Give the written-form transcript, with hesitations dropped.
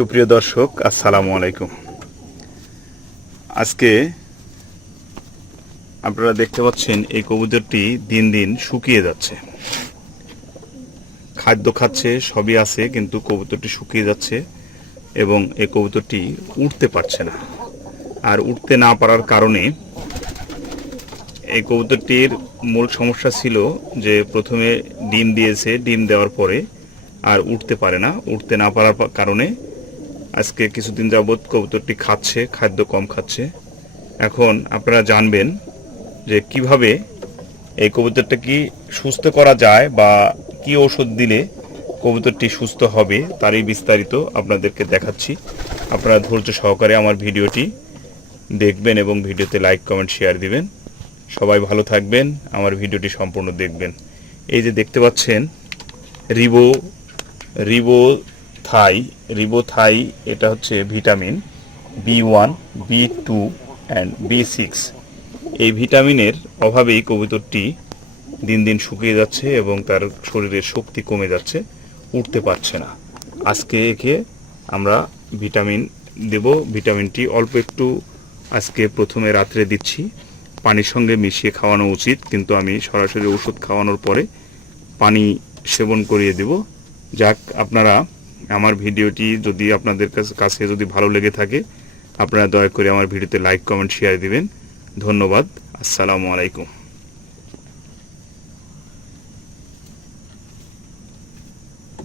সুপ্রিয় দর্শক, আসসালামু আলাইকুম। আজকে আপনারা দেখতে পাচ্ছেন এই কবুতরটি দিন দিন শুকিয়ে যাচ্ছে। খাদ্য খাচ্ছে, সবই আছে, কিন্তু কবুতরটি শুকিয়ে যাচ্ছে এবং এই কবুতরটি উঠতে পারছে না। আর উঠতে না পারার কারণে এই কবুতরটির মূল সমস্যা ছিল যে প্রথমে ডিম দিয়েছে, ডিম দেওয়ার পরে আর উঠতে পারে না। উঠতে না পারার কারণে আজকে কিছুদিন যাবৎ কবুতরটি খাচ্ছে, খাদ্য কম খাচ্ছে। এখন আপনারা জানবেন যে কিভাবে এই কবুতরটা কি সুস্থ করা যায় বা কি ঔষধ দিলে কবুতরটি সুস্থ হবে, তারই বিস্তারিত আপনাদেরকে দেখাচ্ছি। আপনারা ধৈর্য সহকারে আমার ভিডিওটি দেখবেন এবং ভিডিওতে লাইক, কমেন্ট, শেয়ার দিবেন। সবাই ভালো থাকবেন, আমার ভিডিওটি সম্পূর্ণ দেখবেন। এই যে দেখতে পাচ্ছেন রিবো থাই, এটা হচ্ছে vitamin B1, B2 and B6। এই ভিটামিনের অভাবেই কবুতরটি দিন দিন শুকিয়ে যাচ্ছে এবং তার শরীরের শক্তি কমে যাচ্ছে, উঠতে পারছে না। আজকে একে আমরা ভিটামিন দেব। ভিটামিনটি অল্প একটু আজকে প্রথমে রাত্রে দিচ্ছি, পানির সঙ্গে মিশিয়ে খাওয়ানো উচিত, কিন্তু আমি সরাসরি ওষুধ খাওয়ানোর পরে পানি সেবন করিয়ে দেব। যাক, আপনারা আমার ভিডিওটি যদি আপনাদের কাছে যদি ভালো লেগে থাকে, আপনারা দয়া করে আমার ভিডিওতে লাইক, কমেন্ট, শেয়ার দিবেন। ধন্যবাদ। আসসালামু আলাইকুম।